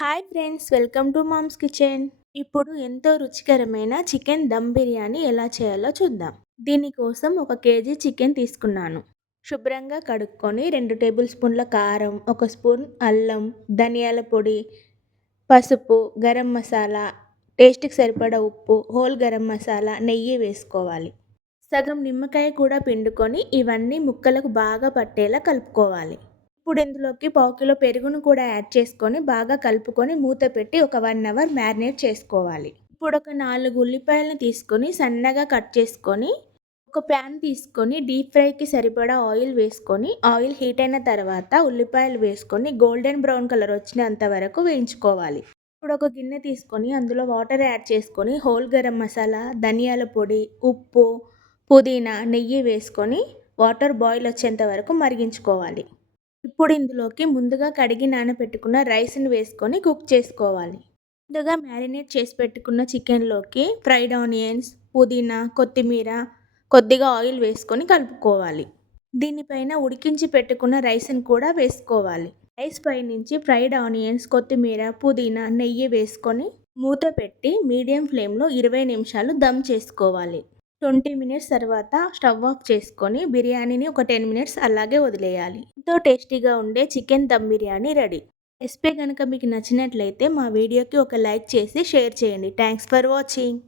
Hi friends, welcome to mom's kitchen. ఇప్పుడు ఎంతో రుచికరమైన చికెన్ దమ్ బిర్యానీ ఎలా చేయాలో చూద్దాం. దీనికోసం 1 కేజీ చికెన్ తీసుకున్నాను. శుభ్రంగా కడుక్కొని 2 టేబుల్ స్పూన్ల కారం, 1 స్పూన్ అల్లం, ధనియాల పొడి, పసుపు, గరం మసాలా, టేస్ట్కి సరిపడా ఉప్పు, హోల్ గరం మసాలా, నెయ్యి వేసుకోవాలి. సగం నిమ్మకాయ కూడా పిండుకొని ఇవన్నీ ముక్కలకు బాగా పట్టేలా కలుపుకోవాలి. ఇప్పుడు ఇందులోకి పావు కిలో పెరుగును కూడా యాడ్ చేసుకొని బాగా కలుపుకొని మూత పెట్టి ఒక 1 అవర్ మ్యారినేట్ చేసుకోవాలి. ఇప్పుడు ఒక 4 ఉల్లిపాయలను తీసుకొని సన్నగా కట్ చేసుకొని ఒక ప్యాన్ తీసుకొని డీప్ ఫ్రైకి సరిపడా ఆయిల్ వేసుకొని ఆయిల్ హీట్ అయిన తర్వాత ఉల్లిపాయలు వేసుకొని గోల్డెన్ బ్రౌన్ కలర్ వచ్చినంత వరకు వేయించుకోవాలి. ఇప్పుడు ఒక గిన్నె తీసుకొని అందులో వాటర్ యాడ్ చేసుకొని హోల్ గరం మసాలా, ధనియాల పొడి, ఉప్పు, పుదీనా, నెయ్యి వేసుకొని వాటర్ బాయిల్ వచ్చేంత వరకు మరిగించుకోవాలి. ఇప్పుడు ఇందులోకి ముందుగా కడిగి నానబెట్టుకున్న రైస్ని వేసుకొని కుక్ చేసుకోవాలి. ముందుగా మ్యారినేట్ చేసి పెట్టుకున్న చికెన్లోకి ఫ్రైడ్ ఆనియన్స్, పుదీనా, కొత్తిమీర, కొద్దిగా ఆయిల్ వేసుకొని కలుపుకోవాలి. దీనిపైన ఉడికించి పెట్టుకున్న రైస్ని కూడా వేసుకోవాలి. రైస్ పైనుంచి ఫ్రైడ్ ఆనియన్స్, కొత్తిమీర, పుదీనా, నెయ్యి వేసుకొని మూత పెట్టి మీడియం ఫ్లేమ్లో 20 నిమిషాలు దమ్ చేసుకోవాలి. 20 మినిట్స్ తర్వాత స్టవ్ ఆఫ్ చేసుకొని బిర్యానీని ఒక 10 మినిట్స్ అలాగే వదిలేయాలి. ఎంతో టేస్టీగా ఉండే chicken dum biryani ready. Recipe కనుక మీకు నచ్చినట్లయితే మా వీడియోకి ఒక లైక్ చేసి షేర్ చేయండి. Thanks for watching.